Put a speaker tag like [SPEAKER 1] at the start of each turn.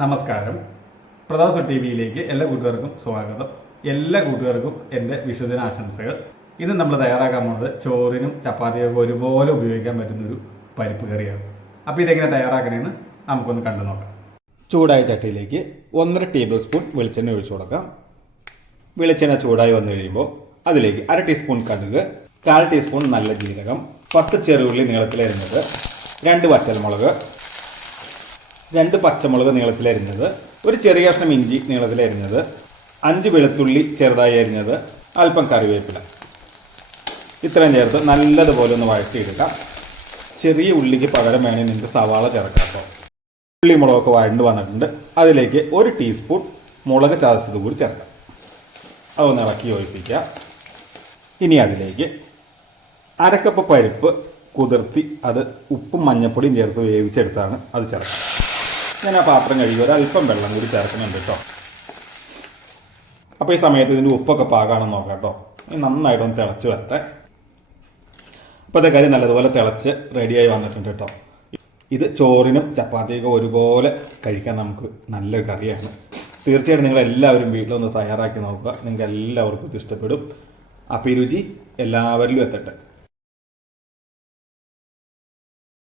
[SPEAKER 1] നമസ്കാരം. പ്രതാപ് ടി വിയിലേക്ക് എല്ലാ കൂട്ടുകാർക്കും സ്വാഗതം. എല്ലാ കൂട്ടുകാർക്കും എന്റെ വിഷുദിന ആശംസകൾ. ഇത് നമ്മൾ തയ്യാറാക്കാൻ പോകുന്നത് ചോറിനും ചപ്പാത്തിയൊക്കെ ഒരുപോലെ ഉപയോഗിക്കാൻ പറ്റുന്നൊരു പരിപ്പ് കറിയാണ്. അപ്പോൾ ഇതെങ്ങനെ തയ്യാറാക്കണമെന്ന് നമുക്കൊന്ന് കണ്ടു നോക്കാം. ചൂടായ ചട്ടിയിലേക്ക് ഒന്നര ടേബിൾ സ്പൂൺ വെളിച്ചെണ്ണ ഒഴിച്ചു കൊടുക്കാം. വെളിച്ചെണ്ണ ചൂടായി വന്നു കഴിയുമ്പോൾ അതിലേക്ക് അര ടീസ്പൂൺ കടുക് കാൽ ടീസ്പൂൺ നല്ല ജീരകം പത്ത് ചെറുള്ളി നീളത്തിലരിഞ്ഞത് രണ്ട് വറ്റൽമുളക് രണ്ട് പച്ചമുളക് നീളത്തിലരിഞ്ഞത് ഒരു ചെറിയ കഷ്ണം ഇഞ്ചി നീളത്തിലരിഞ്ഞത് അഞ്ച് വെളുത്തുള്ളി ചെറുതായി അരിഞ്ഞത്. അല്പം കറിവേപ്പില. ഇത്രയും ചേർത്ത് നല്ലതുപോലെ ഒന്ന് വഴറ്റിയെടുക്കാം. ചെറിയ ഉള്ളിക്ക് പകരം വേണമെങ്കിൽ നിങ്ങൾക്ക് സവാള ചേർക്കാം ഉള്ളി മുളകൊക്കെ വഴണ്ട് വന്നിട്ടുണ്ട്. അതിലേക്ക് ഒരു ടീസ്പൂൺ മുളക് ചതച്ചത് കൂടി ചേർക്കാം. അതൊന്ന് ഇളക്കി യോജിപ്പിക്കുക. ഇനി അതിലേക്ക് അരക്കപ്പ് പരിപ്പ് കുതിർത്തി അത് ഉപ്പും മഞ്ഞപ്പൊടിയും ചേർത്ത് വേവിച്ചെടുത്താണ് അത് ചേർക്കുക. ഞാൻ ആ പാത്രം കഴുകി ഒരല്പം വെള്ളം കൂടി ചേർക്കുന്നുണ്ട് കേട്ടോ അപ്പോൾ ഈ സമയത്ത് ഇതിന്റെ ഉപ്പൊക്കെ പാകാണെന്ന് നോക്കാം കേട്ടോ ഇനി നന്നായിട്ടൊന്ന് തിളച്ച് വരട്ടെ. അപ്പോൾ അതേ കാര്യം നല്ലതുപോലെ തിളച്ച് റെഡിയായി വന്നിട്ടുണ്ട് കേട്ടോ ഇത് ചോറിനും ചപ്പാത്തിയൊക്കെ ഒരുപോലെ കഴിക്കാൻ നമുക്ക് നല്ലൊരു കറിയാണ്. തീർച്ചയായിട്ടും നിങ്ങൾ എല്ലാവരും വീട്ടിലൊന്ന് തയ്യാറാക്കി നോക്കുക. നിങ്ങൾക്ക് എല്ലാവർക്കും ഇത് ഇഷ്ടപ്പെടും. അപ്പോൾ ഈ രുചി എല്ലാവരിലും എത്തട്ടെ.